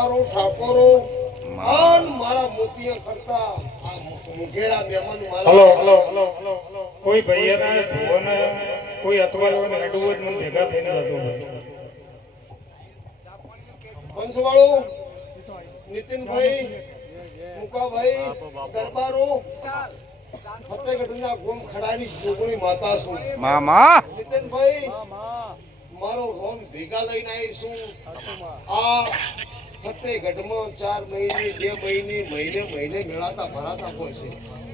દરબારો ઠાકોરો આન મારા મોતિયા કરતા આ મુઘેરા મહેમાન મારા હલો હલો હલો હલો કોઈ ભાઈના ભુવના કોઈ અતવાળોને અડવું જ મને ભેગા થઈને જતો પંચવાળો નીતિનભાઈ મુકાભાઈ દરબારો ફતેહગઢના ગોમ ખડાની જોગણી માતા છું મામા નીતિનભાઈ મારો રોમ ભેગા લઈને આવીશું આ ફતેહગઢમાં 4 મહિને 2 મહિને મહિને મેળાતા ભરાતા હોય છે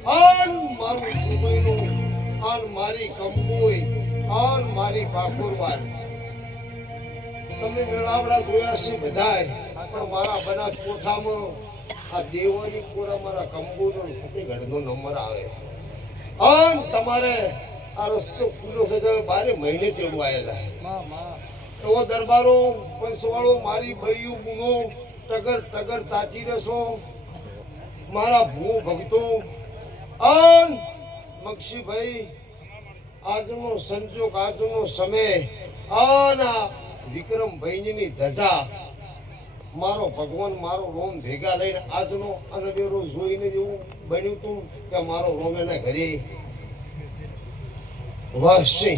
આન મારું સુગઈનું આન મારી કંબોઈ આન મારી ભાખુરવાન તમે મેળાવડા જોયા છે બધાય પણ મારા બનાસકોઠામાં આ દેવાની કોરા મારા કંબોનો ફતેહગઢનો નંબર આવે આન તમારે આ રસ્તો ખુલ્લો છે તો 12 મહિને તેડું આવ્યા જાય એવો દરબારો પંચવાળો મારી બૈયું ગુનો ટગર ટગર તાચી દેશો મારા ભૂ ભક્તો આન મક્ષીભાઈ આજનો સંજોગ આજનો સમય આના વિક્રમભાઈની ધજા મારો ભગવાન મારો રોમ ભેગા લઈને આજનો અનવેરો જોઈને જેવું બન્યું હતું કે મારો રોમ એના ઘરે વહશે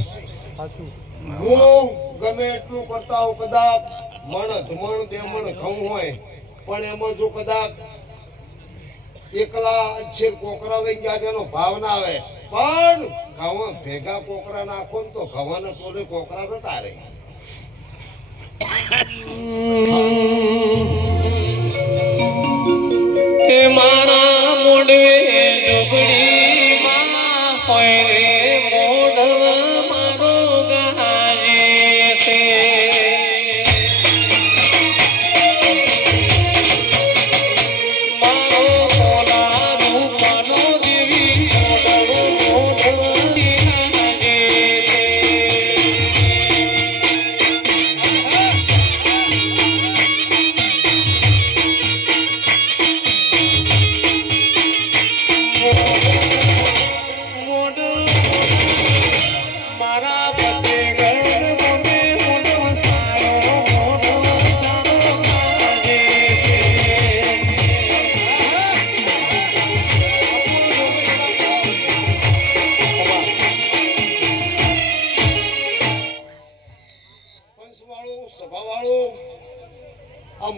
હું ગમે એટલું કરતા હોઉં કદાચ મણ બે મણ ઘઉં હોય પણ એમાં જો કદાચ એકલા છે કોકરા લઈને જાય એનો ભાવ ના આવે પણ ઘઉં ભેગા કોકરા નાખો ને તો ઘવાના ટોલે કોકરા જતા રહે એ મારા મોડવે ડુબડી માં હોય રે મોઢવ મારો ગાજે છે મારો ભોલા રૂપનો દેવી મોઢવ ગાજે છે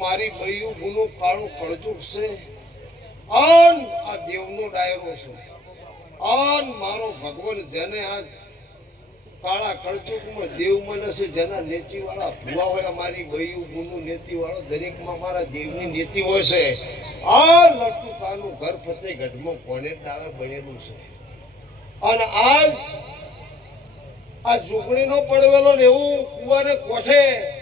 મારી બૈયું ગુનો કાળો કળજુગ છે આન આ દેવનો ડાયરો છે આન મારો ભગવાન જેને આ કાળા કળજુગમાં દેવ મને છે જેના નેતી વાળા ભુવા હોય અમારી બૈયું ગુનો નેતી વાળો દરેકમાં મારા દેવની નેતી હોય છે આ લટુ કાનું ઘર ફતેહગઢમાં કોને ડાવે બનેલું છે અને આજ આ ઝૂંપડીનો પડવેલો ને એવું કુવાને કોઠે